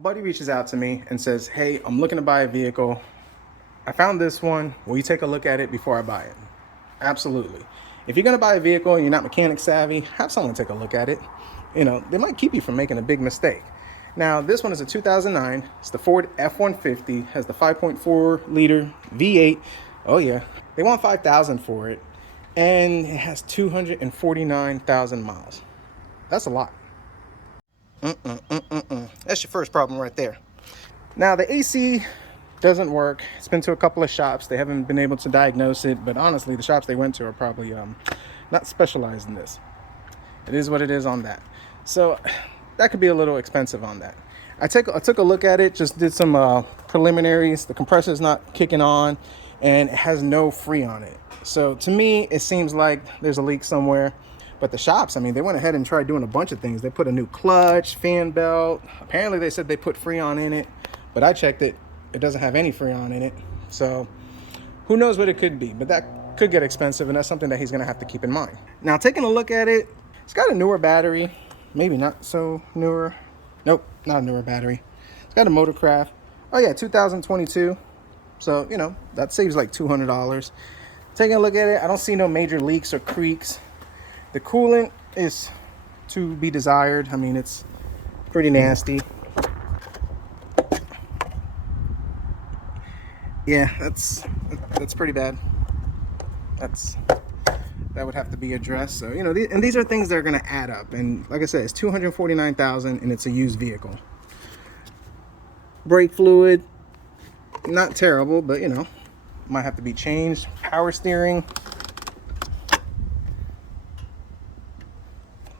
Buddy reaches out to me and says, hey, I'm looking to buy a vehicle. I found this one. Will you take a look at it before I buy it? Absolutely. If you're going to buy a vehicle and you're not mechanic savvy, have someone take a look at it. They might keep you from making a big mistake. Now, this one is a 2009. It's the Ford F150. Has the 5.4 liter V8. Oh, yeah. They want $5,000 for it. And it has 249,000 miles. That's a lot. That's your first problem right there. Now, the AC doesn't work. It's been to a couple of shops. They haven't been able to diagnose it, but honestly, the shops they went to are probably not specialized in this. It is what it is on that. So that could be a little expensive on that. I took a look at it, just did some preliminaries. The compressor's not kicking on, and it has no Freon on it. So to me, it seems like there's a leak somewhere. But the shops, I mean, they went ahead and tried doing a bunch of things. They put a new clutch, fan belt. Apparently, they said they put Freon in it, but I checked it. It doesn't have any Freon in it. So who knows what it could be, but that could get expensive, and that's something that he's going to have to keep in mind. Now, taking a look at it, it's got a newer battery. Maybe not so newer. Nope, not a newer battery. It's got a Motorcraft. Oh, yeah, 2022. So, that saves like $200. Taking a look at it, I don't see no major leaks or creaks. The coolant is to be desired. I mean, it's pretty nasty. Yeah, that's pretty bad. That would have to be addressed. So, and these are things that are going to add up. And like I said, it's 249,000 and it's a used vehicle. Brake fluid, not terrible, but might have to be changed. Power steering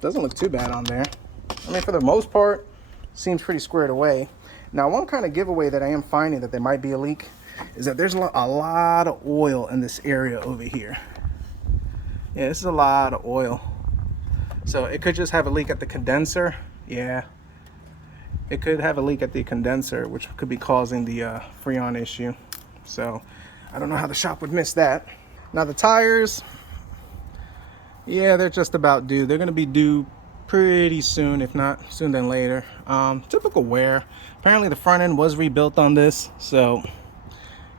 doesn't look too bad on there. I mean, for the most part, seems pretty squared away. Now, one kind of giveaway that I am finding that there might be a leak is that there's a lot of oil in this area over here. Yeah, this is a lot of oil. So it could just have a leak at the condenser. Yeah, it could have a leak at the condenser, which could be causing the Freon issue. So I don't know how the shop would miss that. Now the tires, yeah, they're just about due. They're going to be due pretty soon, if not soon then later. Typical wear. Apparently the front end was rebuilt on this, so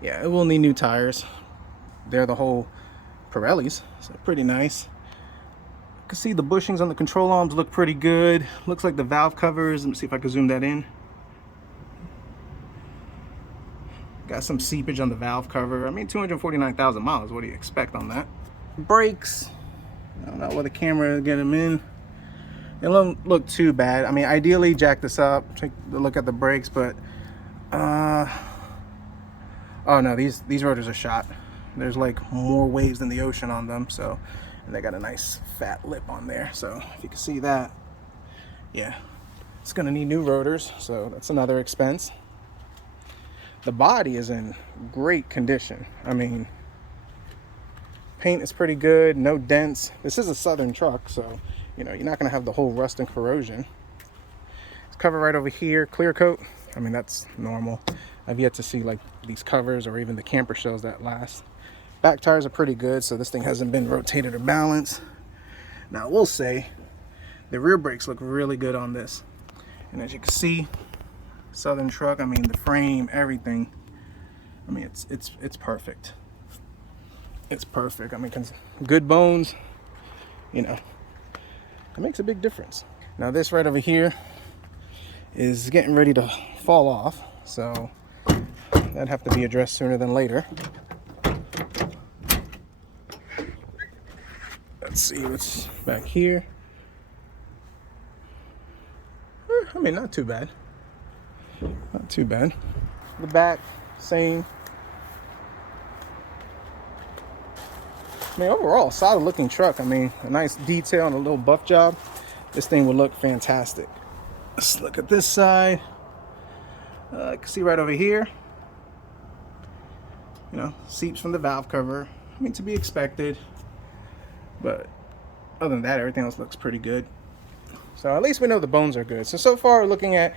yeah, it will need new tires. They're the whole Pirellis, so pretty nice. You can see the bushings on the control arms look pretty good. Looks like the valve covers, let me see if I can zoom that in. Got some seepage on the valve cover. I mean, 249,000 miles, what do you expect on that? Brakes, I don't know where the camera will get them in. It don't look too bad. I mean, ideally jack this up, take a look at the brakes, but oh no, these rotors are shot. There's like more waves than the ocean on them, so, and they got a nice fat lip on there. So if you can see that, yeah, it's gonna need new rotors, so that's another expense. The body is in great condition. I mean, paint is pretty good, no dents. This is a Southern truck, so you're not gonna have the whole rust and corrosion. It's covered right over here, clear coat. I mean, that's normal. I've yet to see like these covers or even the camper shells that last. Back tires are pretty good, so this thing hasn't been rotated or balanced. Now, I will say the rear brakes look really good on this. And as you can see, Southern truck, I mean, the frame, everything. I mean, it's perfect. It's perfect. I mean, good bones, it makes a big difference. Now, this right over here is getting ready to fall off, so that'd have to be addressed sooner than later. Let's see what's back here. I mean, not too bad. Not too bad. The back, same. I mean, overall, solid looking truck. I mean, a nice detail and a little buff job. This thing would look fantastic. Let's look at this side. You can see right over here, seeps from the valve cover. I mean, to be expected. But other than that, everything else looks pretty good. So at least we know the bones are good. So far, we're looking at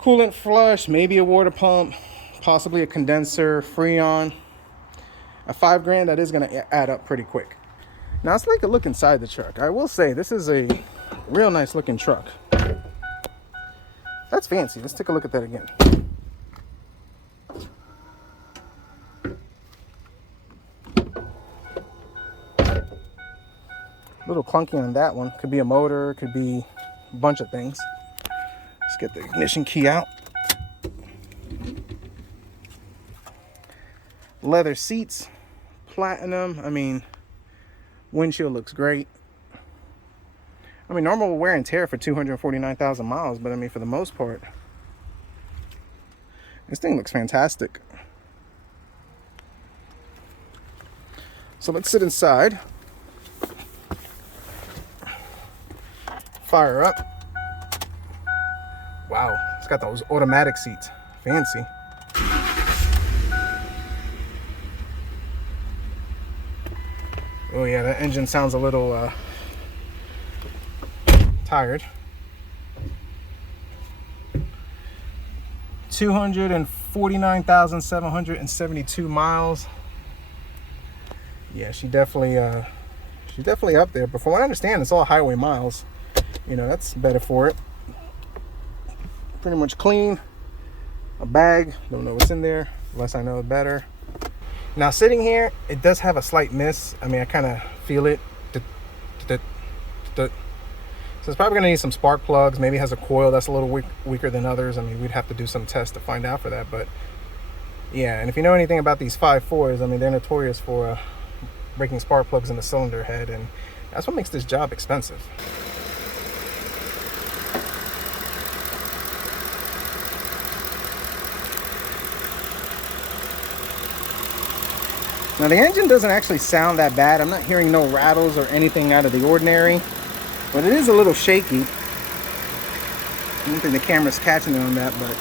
coolant flush, maybe a water pump, possibly a condenser, Freon. At $5,000, that is going to add up pretty quick. Now, let's take a look inside the truck. I will say, this is a real nice looking truck. That's fancy. Let's take a look at that again. A little clunky on that one. Could be a motor, could be a bunch of things. Let's get the ignition key out. Leather seats, platinum. I mean, windshield looks great. I mean, normal wear and tear for 249,000 miles, but I mean, for the most part, this thing looks fantastic. So let's sit inside. Fire up. Wow, it's got those automatic seats. Fancy. Oh yeah, that engine sounds a little tired. 249,772 miles. Yeah, she's definitely up there. But from what I understand, it's all highway miles. You know, that's better for it. Pretty much clean. A bag, don't know what's in there. The less I know, the better. Now sitting here, it does have a slight miss. I mean, I kind of feel it. So it's probably gonna need some spark plugs. Maybe it has a coil that's a little weaker than others. I mean, we'd have to do some tests to find out for that. But yeah, and if you know anything about these 5.4s, I mean, they're notorious for breaking spark plugs in the cylinder head, and that's what makes this job expensive. Now the engine doesn't actually sound that bad. I'm not hearing no rattles or anything out of the ordinary, but it is a little shaky. I don't think the camera's catching it on that, but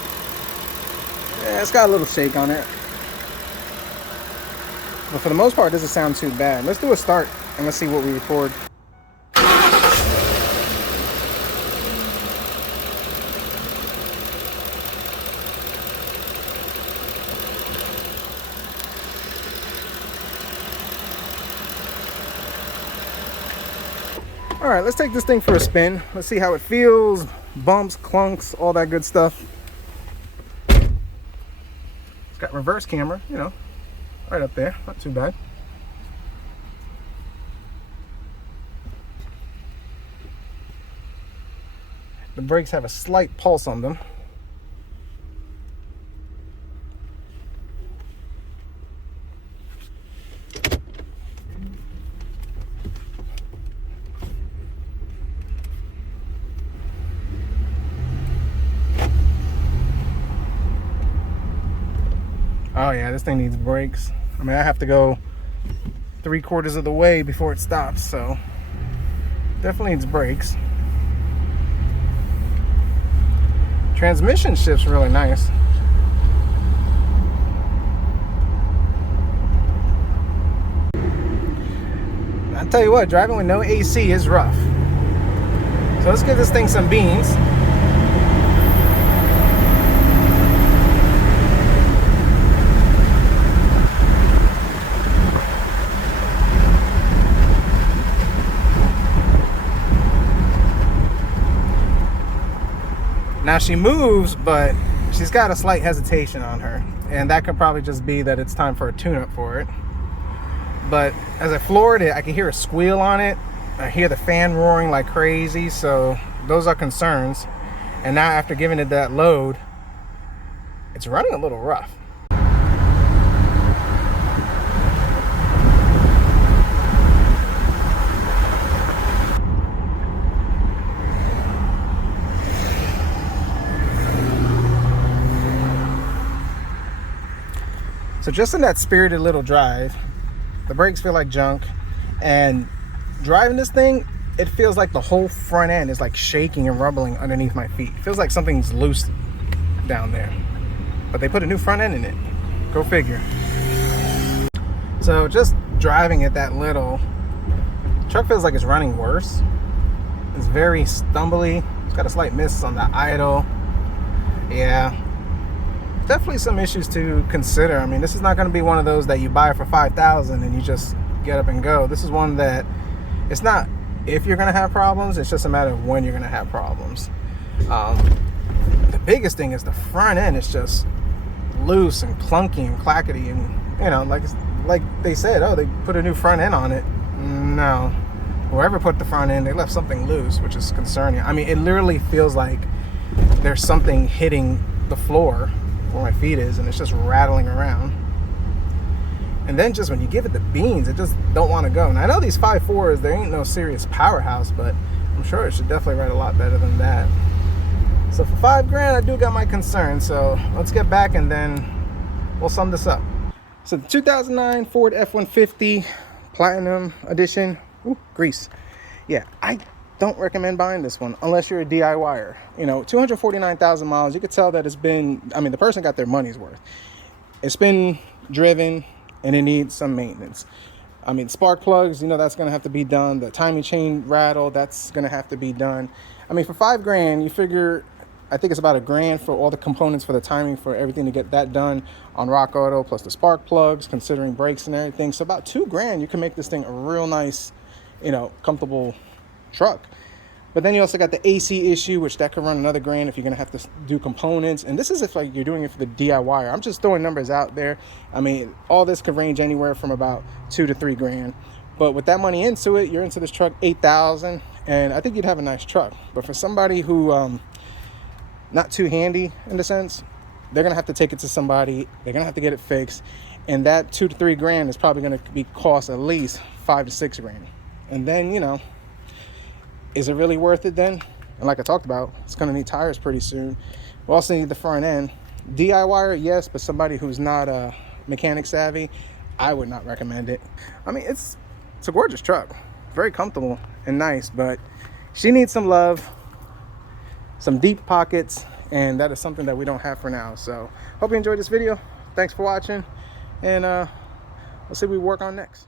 yeah, it's got a little shake on it. But for the most part, it doesn't sound too bad. Let's do a start and let's see what we record. All right, let's take this thing for a spin. Let's see how it feels. Bumps, clunks, all that good stuff. It's got reverse camera, you know, right up there. Not too bad. The brakes have a slight pulse on them. Oh yeah, this thing needs brakes. I mean, I have to go 3/4 of the way before it stops, so definitely needs brakes. Transmission shift's really nice. I'll tell you what, driving with no AC is rough. So let's give this thing some beans. Now she moves, but she's got a slight hesitation on her, and that could probably just be that it's time for a tune-up for it. But as I floored it, I can hear a squeal on it. I hear the fan roaring like crazy, so those are concerns. And now after giving it that load, it's running a little rough. So just in that spirited little drive, the brakes feel like junk, and driving this thing, it feels like the whole front end is like shaking and rumbling underneath my feet. It feels like something's loose down there, but they put a new front end in it. Go figure. So just driving it that little, the truck feels like it's running worse. It's very stumbly. It's got a slight miss on the idle. Yeah. Definitely some issues to consider. I mean, this is not going to be one of those that you buy for $5,000 and you just get up and go. This is one that it's not if you're going to have problems, it's just a matter of when you're going to have problems. The biggest thing is the front end is just loose and clunky and clackety, and you know, like they said, oh, they put a new front end on it. No, whoever put the front end, they left something loose, which is concerning. I mean, it literally feels like there's something hitting the floor where my feet is, and it's just rattling around. And then just when you give it the beans, it just don't want to go. And I know these 5.4s, there ain't no serious powerhouse, but I'm sure it should definitely ride a lot better than that. So for $5 grand, I do got my concerns. So let's get back and then we'll sum this up. So the 2009 Ford F150 Platinum Edition, ooh, grease. Yeah, I don't recommend buying this one unless you're a DIYer. You know, 249,000 miles, you could tell that it's been, I mean, the person got their money's worth. It's been driven and it needs some maintenance. I mean, spark plugs, you know, that's going to have to be done. The timing chain rattle, that's going to have to be done. I mean, for $5 grand, you figure, I think it's about $1 grand for all the components for the timing, for everything to get that done on Rock Auto, plus the spark plugs, considering brakes and everything. So about $2 grand, you can make this thing a real nice, you know, comfortable truck. But then you also got the AC issue, which that could run another $1 grand if you're gonna have to do components. And this is if like you're doing it for the DIY. I'm just throwing numbers out there. I mean, all this could range anywhere from about $2 to $3 grand. But with that money into it, you're into this truck $8,000, and I think you'd have a nice truck. But for somebody who not too handy in the sense, they're gonna have to take it to somebody. They're gonna have to get it fixed, and that $2 to $3 grand is probably gonna be cost at least $5 to $6 grand. And then, you know, is it really worth it then? And like I talked about, it's going to need tires pretty soon. We also need the front end. DIYer, yes, but somebody who's not mechanic savvy, I would not recommend it. I mean, it's a gorgeous truck, very comfortable and nice, but she needs some love, some deep pockets, and that is something that we don't have for now. So hope you enjoyed this video. Thanks for watching, and we'll see what we work on next.